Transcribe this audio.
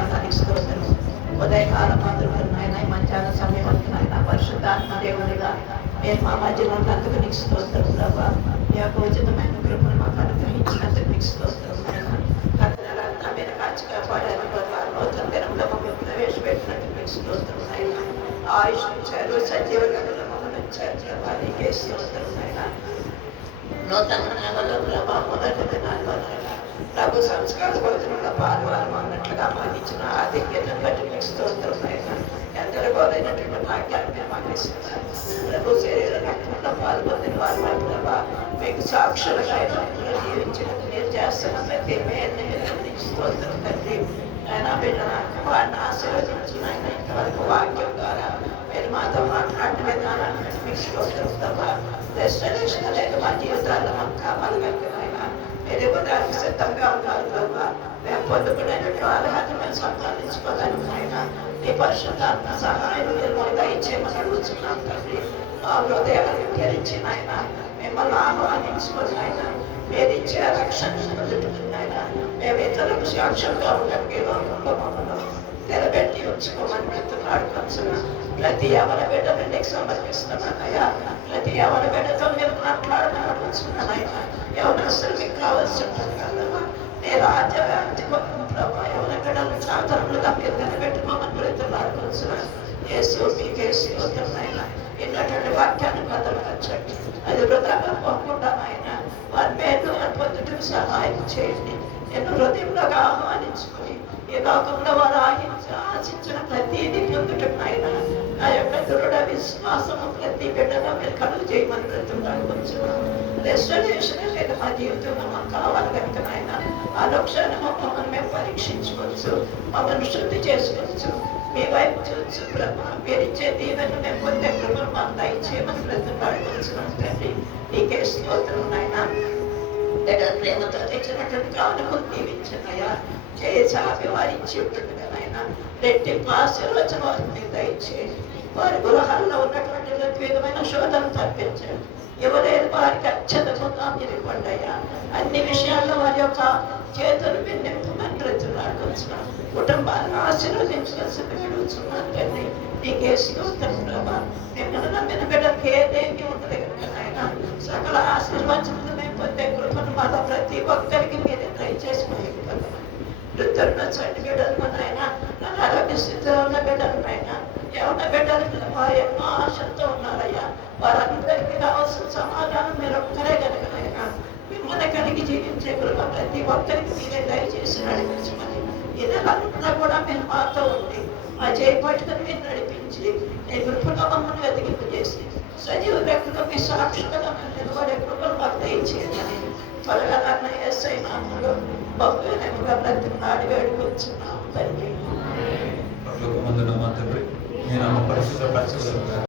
నామానికి స్తోత్రం. ఉదయకాలం అందరూ నాయన మధ్యాహ్న సమయం అంతా నాయన పరిశుద్ధాత్మ దేవుడిగా మీరు మా మధ్యలో ఉన్నందుకు నీకు స్తోత్రం ప్రభా. ఈ యొక్క ఉచితమైన కృపను మాకు అనుగ్రహించినందుకు నీకు స్తోత్రం నాయన. గత నెలంతా మీరు కాచి కాపాడారు ప్రభా. నూతన దినంలో మమ్మల్ని ప్రవేశపెట్టినందుకు నీకు స్తోత్రం నాయన. ఆయుష్ ఇచ్చారు, సజీవ గదులు మమ్మల్ని ఇచ్చారు ప్రభా. నీకే స్తోత్రం నాయన. నూతన నెలలో ప్రభా మొదటి దినాల్లో నాయన ప్రభు సంస్కార భోజనంలో పాల్గొనం అన్నట్లుగా మాకు ఇచ్చిన ఆధిక్యతను బట్టి మీకు స్తోత్రం నాయన. ఎందరికోలైనటువంటి భాగ్యాన్ని మీరు మాకు ఇస్తున్నారు. ప్రభు శరీర రక్తంలో పాల్గొందిన వారి ప్రభా మీకు సాక్షులుగా జీవించినట్టు మీరు చేస్తున్న ప్రతి మేలు మీకు స్తోత్రం తండ్రి. ఆయన బిడ్డ వారిని ఆశీర్వదించిన ఆయన ఇంతవరకు వాక్యం ద్వారా మీరు మాతో మాట్లాడిన విధానాన్ని మీకు స్తోత్రం ప్రభా. రెస్టరేషన్ అనేది మా జీవితాల్లో మాకు కావాలనుకున్నాయినా మీరు ఇవ్వడానికి సిద్ధంగా ఉన్నారు ప్రభా. మేము పొందుకునేటువంటి అర్హత మేము సంపాదించుకోగలుగుతాయినా నీ పరిశుద్ధాత్మ సహాయం మీరు మాకు దయచేయమని అడుగుతున్నాం తండ్రి. మా హృదయాన్ని తెరిచిన ఆయన మిమ్మల్ని ఆహ్వానించుకుని ఆయన మీరు ఇచ్చే రక్షణ పొందుతున్నాయన. మేము ఇతరులకు సాక్ష్యంగా ఉండడానికి లోకంలో మమ్మల్ని నిలబెట్టి ఉంచుకోమని బ్రతులాడుకొచ్చున్నాం. ప్రతి ఎవరి బిడ్డను నీకు సమర్పిస్తున్నానయ్యా. ప్రతి ఎవరి బిడ్డతో మీరు మాట్లాడాలనుకుంటున్నానయ్యా. ఎవరసలు మీకు కావాల్సి ఉంటుంది కదమ్మా. నీ రాజ్య వ్యాప్తి కోసం ప్రభావ ఎవరి బిడ్డలు సాధారణంగా మీరు నిలబెట్టుకోమని బ్రతులాడుకొచ్చున్నాను. యేసు మీకే స్తోత్రమైనా ఇన్నటువంటి వాక్యాన్ని బదలపరచండి. అది వృధాగా పోకుండా ఆయన వారి పేర్లు పొందుటకు సహాయం చేయండి. ఎన్నో హృదయంలోకి ఆహ్వానించుకొని ఈ లోకంలో వారు ఆశించిన ప్రతిదీ పొందుటకు ఆయన ఆ యొక్క దృఢ విశ్వాసము ప్రతి బిడ్డగా మీరు కలుగు చేయమని బ్రతుకుతున్నాను. రెస్టరేషన్ అనేది మా జీవితంలో మాకు కావాలి కనుక ఆయన అనుక్షణం మమ్మల్ని మేము పరీక్షించుకోవచ్చు, మమ్మల్ని శుద్ధి చేసుకోవచ్చు. మీ వైపు చూసు ప్రభా మీరు ఇచ్చే దీవెను మేము పొందే కృపను మాకు దయచేయమని బ్రతుకుతున్నాను తండ్రి. నీకే స్తోత్రం నాయన. ప్రేమతో తెచ్చినటువంటి కానుకలు దీవించనయ్యా. చేసాపి వారి ఇచ్చి ఉంటుంది కదా ఆయన రెట్టింపు ఆశీర్వచన వారికి మీరు దయచేయండి. వారి గృహాల్లో ఉన్నటువంటి విధమైన శోధన తప్పించండి. ఎవరైనా వారికి అత్యధికంగా మీరు ఇవ్వండి అయ్యా. అన్ని విషయాల్లో వారి యొక్క చేతులు మీరు నింపమని బ్రతులాడుకుంటున్నాం. కుటుంబాలను ఆశీర్వదించవలసింది అడుగుతున్నాను తండ్రి. నీకే స్తోత్రం ప్రభా. మిమ్మల్ని నమ్మిన బిడ్డలకి ఏదేమి ఉండదు కనుక ఆయన సకల ఆశీర్వచనలు మేము పొందే కృపను మాతో ప్రతి ఒక్కరికి మీరు దయచేసుకుని వృద్ధులను చండి బిడ్డలు నాయన, ఆరోగ్య స్థితిలో ఉన్న బిడ్డలు నాయన, ఎవరి బిడ్డలు ఎన్నో ఆశలతో ఉన్నారయ్యా. వారందరికీ కావాల్సిన సమాధానం మీరు ఒక్కరే కనుకనైనా మిమ్మల్ని కలిగి జీవించే కృప ప్రతి ఒక్కరికి మీరే దయచేసి నడిపించమని ఈ నెలంతా కూడా మీరు మాతో ఉండి మా చేపట్టుకుని మీరు నడిపించి నీ కృపలో మమ్మల్ని వెతికింపజేసి సజీవ వ్యక్తులు మీ సాక్షులుగా మేము నిలబడే కృపలు మాకు దయచేయమని త్వరగా నన్ను ఎస్ఐ నామములో బహుగా బ్రతిమాడి వేడుకొచ్చున్నాం తండ్రి. పరిశుద్ధ